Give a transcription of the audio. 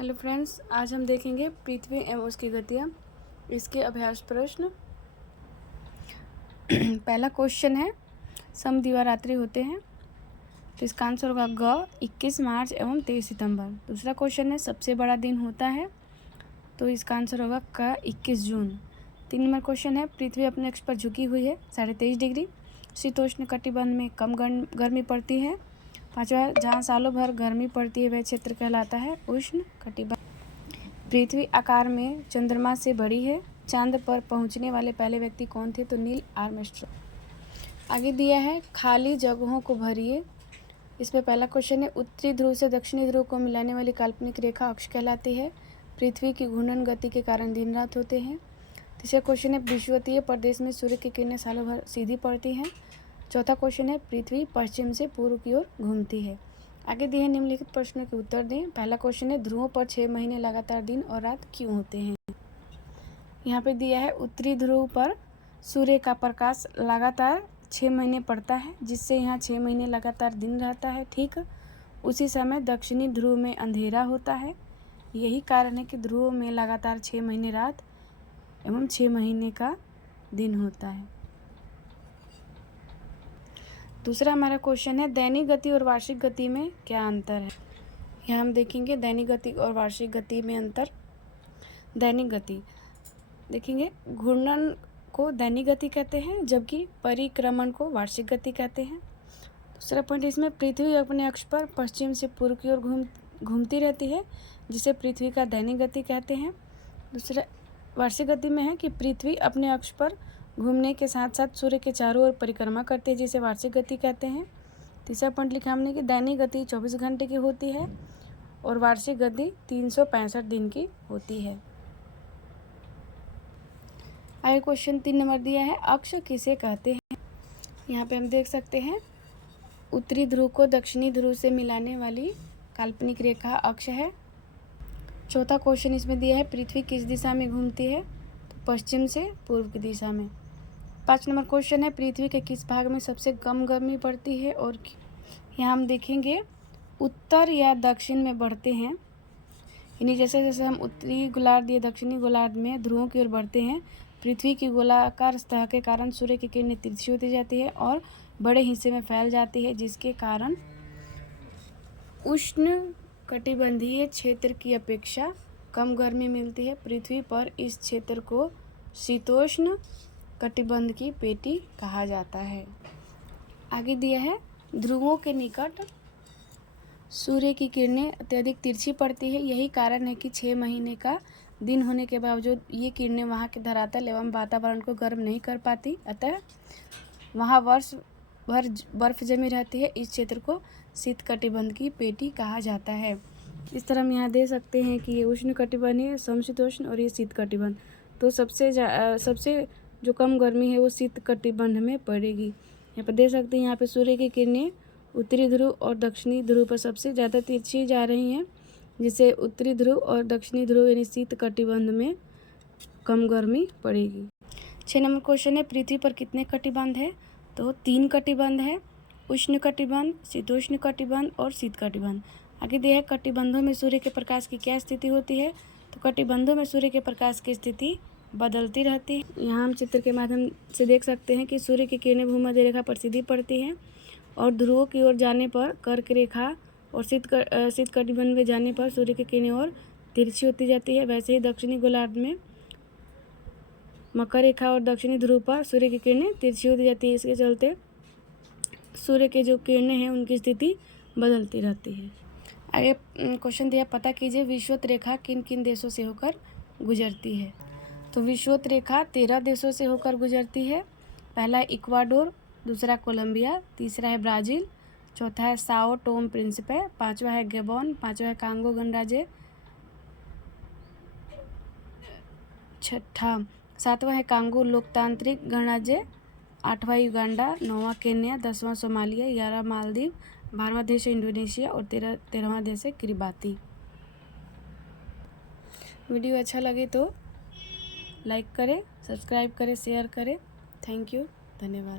Hello friends, आज हम देखेंगे पृथ्वी एवं उसकी गतियाँ। इसके अभ्यास प्रश्न। पहला क्वेश्चन है, समदिवारात्रि होते हैं, तो इसका आंसर होगा ग 21 मार्च एवं 23 सितंबर। दूसरा क्वेश्चन है, सबसे बड़ा दिन होता है, तो इसका आंसर होगा क 21 जून। 3 नंबर क्वेश्चन है, पृथ्वी अपने अक्ष पर झुकी हुई है 23.5 डिग्री। शीतोष्ण कटिबंध में कम गर्मी पड़ती है। 5वां, जहाँ सालों भर गर्मी पड़ती है वह क्षेत्र कहलाता है उष्ण कटिबंध। पृथ्वी आकार में चंद्रमा से बड़ी है। चांद पर पहुंचने वाले पहले व्यक्ति कौन थे? तो नील आर्मस्ट्रॉन्ग। आगे दिया है, खाली जगहों को भरिए। इसमें पहला क्वेश्चन है, उत्तरी ध्रुव से दक्षिणी ध्रुव को मिलाने वाली काल्पनिक रेखा अक्ष कहलाती है। पृथ्वी की घूर्णन गति के कारण दिन रात होते हैं। तीसरा क्वेश्चन है, विषुवतीय प्रदेश में सूर्य की किरणें सालों भर सीधी पड़ती हैं। चौथा क्वेश्चन है, पृथ्वी पश्चिम से पूर्व की ओर घूमती है। आगे दिए निम्नलिखित प्रश्नों के उत्तर दें। पहला क्वेश्चन है, ध्रुवों पर 6 महीने लगातार दिन और रात क्यों होते हैं? यहाँ पे दिया है, उत्तरी ध्रुव पर सूर्य का प्रकाश लगातार 6 महीने पड़ता है, जिससे यहाँ 6 महीने लगातार दिन रहता है। ठीक उसी समय दक्षिणी ध्रुव में अंधेरा होता है। यही कारण है कि ध्रुव में लगातार 6 महीने रात एवं 6 महीने का दिन होता है। दूसरा हमारा क्वेश्चन है, दैनिक गति और वार्षिक गति में क्या अंतर है? यहाँ हम देखेंगे दैनिक गति और वार्षिक गति में अंतर। दैनिक गति देखेंगे, घूर्णन को दैनिक गति कहते हैं, जबकि परिक्रमण को वार्षिक गति कहते हैं। दूसरा पॉइंट इसमें, पृथ्वी अपने अक्ष पर पश्चिम से पूर्व की ओर घूमती रहती है, जिसे पृथ्वी का दैनिक गति कहते हैं। दूसरा वार्षिक गति में है कि पृथ्वी अपने अक्ष पर घूमने के साथ साथ सूर्य के चारों ओर परिक्रमा करती है, जिसे वार्षिक गति कहते हैं। तीसरा पॉइंट लिखा हमने कि दैनिक गति 24 घंटे की होती है और वार्षिक गति 365 दिन की होती है। आगे क्वेश्चन 3 नंबर दिया है, अक्ष किसे कहते हैं? यहाँ पे हम देख सकते हैं, उत्तरी ध्रुव को दक्षिणी ध्रुव से मिलाने वाली काल्पनिक रेखा अक्ष है। चौथा क्वेश्चन इसमें दिया है, पृथ्वी किस दिशा में घूमती है? तो पश्चिम से पूर्व की दिशा में। 5 नंबर क्वेश्चन है, पृथ्वी के किस भाग में सबसे कम गर्मी पड़ती है? और यहाँ हम देखेंगे उत्तर या दक्षिण में बढ़ते हैं, यानी जैसे जैसे हम उत्तरी गोलार्ध या दक्षिणी गोलार्ध में ध्रुवों की ओर बढ़ते हैं, पृथ्वी की गोलाकार सतह के कारण सूर्य की किरणें तिरछी होती जाती है और बड़े हिस्से में फैल जाती है, जिसके कारण उष्ण कटिबंधीय क्षेत्र की अपेक्षा कम गर्मी मिलती है। पृथ्वी पर इस क्षेत्र को शीतोष्ण कटिबंध की पेटी कहा जाता है। आगे दिया है, ध्रुवों के निकट सूर्य की किरणें अत्यधिक तिरछी पड़ती है। यही कारण है कि 6 महीने का दिन होने के बावजूद ये किरणें वहाँ के धरातल एवं वातावरण को गर्म नहीं कर पाती, अतः वहाँ वर्ष भर बर्फ जमी रहती है। इस क्षेत्र को शीत कटिबंध की पेटी कहा जाता है। इस तरह हम यहाँ दे सकते हैं कि ये उष्ण कटिबंध है, समशीतोष्ण, और ये शीत कटिबंध। तो सबसे जो कम गर्मी है वो शीत कटिबंध में पड़ेगी। यहाँ पर दे सकते हैं, यहाँ पे सूर्य की किरणें उत्तरी ध्रुव और दक्षिणी ध्रुव पर सबसे ज़्यादा तिरछी जा रही हैं, जिससे उत्तरी ध्रुव और दक्षिणी ध्रुव यानी शीत कटिबंध में कम गर्मी पड़ेगी। 6 नंबर क्वेश्चन है, पृथ्वी पर कितने कटिबंध है? तो 3 कटिबंध है, उष्ण कटिबंध, शीतोष्ण कटिबंध और शीत कटिबंध। आगे दिया है, कटिबंधों में सूर्य के प्रकाश की क्या स्थिति होती है? तो कटिबंधों में सूर्य के प्रकाश की स्थिति बदलती रहती है। यहाँ हम चित्र के माध्यम से देख सकते हैं कि सूर्य की किरणें भूमध्य रेखा पर सीधी पड़ती हैं और ध्रुवों की ओर जाने पर कर्क रेखा और शीत कटिबंध में जाने पर सूर्य की किरणें और तिरछी होती जाती है। वैसे ही दक्षिणी गोलार्ध में मकर रेखा और दक्षिणी ध्रुव पर सूर्य की किरणें तिरछी होती जाती है। इसके चलते सूर्य के जो किरणें हैं उनकी स्थिति बदलती रहती है। आगे क्वेश्चन दिया, पता कीजिए विषुवत रेखा किन किन देशों से होकर गुजरती है? तो विषुवत रेखा 13 देशों से होकर गुजरती है। पहला है इक्वाडोर, दूसरा कोलंबिया, तीसरा है ब्राज़ील, चौथा है साओ टोम प्रिंसिपे, 5वां है गैबोन, 5वां है कांगो गणराज्य, 7वां है कांगो लोकतांत्रिक गणराज्य, 8वां युगांडा, 9वां केन्या, 10वां सोमालिया, 11वां मालदीव, 12वां देश है इंडोनेशिया और 13वां देश है किरिबाती। वीडियो अच्छा लगे तो लाइक करें, सब्सक्राइब करें, शेयर करें। थैंक यू, धन्यवाद।